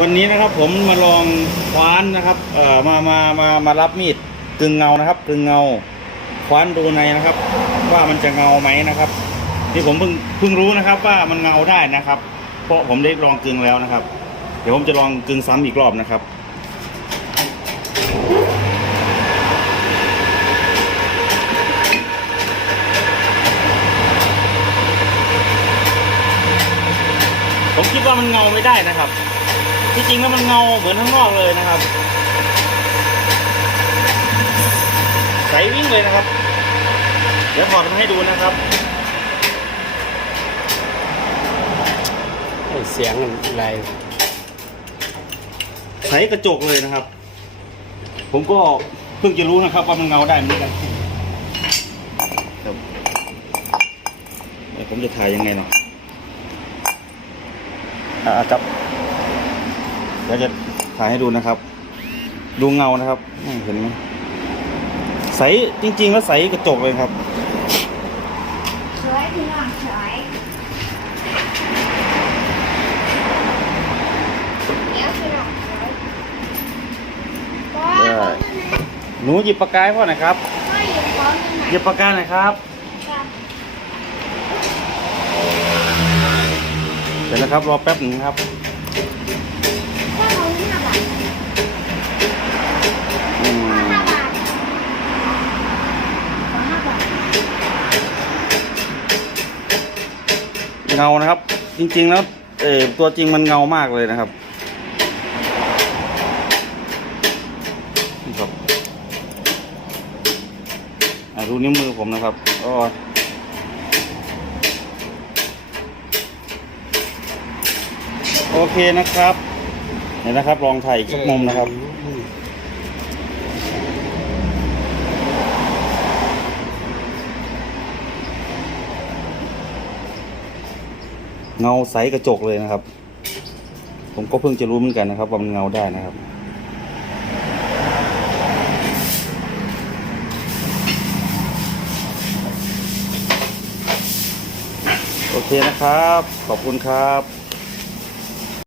วันนี้นะครับผมมาลองคว้านนะครับ เอ่อมามามามารับมีดกึ่งเงานะครับกึ่งเงาคว้านดูในนะครับ ว่ามันจะเงาไหมนะครับนี่ผมเพิ่งเพิ่งรู้นะครับ ว่ามันเงาได้นะครับ เพราะผมได้ลองกึ่งแล้วนะครับ เดี๋ยวผมจะลองกึ่งซ้ำอีกรอบนะครับผมคิดว่ามันเงาไม่ได้นะครับ ที่จริงแล้วมันเงาเหมือนข้างนอกเลยนะครับ ใสวิ่งเลยนะครับ เดี๋ยวถอดมาให้ดูนะครับไอ้เสียงอะไรใสกระจกเลยนะครับ ผมก็เพิ่งจะรู้นะครับว่ามันเงาได้เหมือนกันครับเดี๋ยวผมจะถ่ายยังไงเนาะอ่าครับ เดี๋ยวจะถ่ายให้ดูนะครับ ดูเงานะครับอืมเห็นไหมใสจริง ๆ แล้วใสกระจกเลยครับสวยพี่น้องสวยเดี๋ยวพี่น้องสวยว้าวได้หนูหยิบปากกาให้พ่อหน่อยครับไม่หยิบของหน่อยหยิบปากกาหน่อยครับจ้ะเดี๋ยวนะครับรอแป๊บหนึ่งครับ เงานะครับ จริงๆแล้วเออตัวจริงมันเงามากเลยนะครับนี่ครับดูนิ้วมือผมนะครับอ๋อโอเคนะครับเดี๋ยนะครับ ลองถ่ายอีกสักมุมนะครับ เงาใสกระจกเลยนะครับ ผมก็เพิ่งจะรู้เหมือนกันนะครับว่ามันเงาได้นะครับโอเคนะครับ ขอบคุณครับ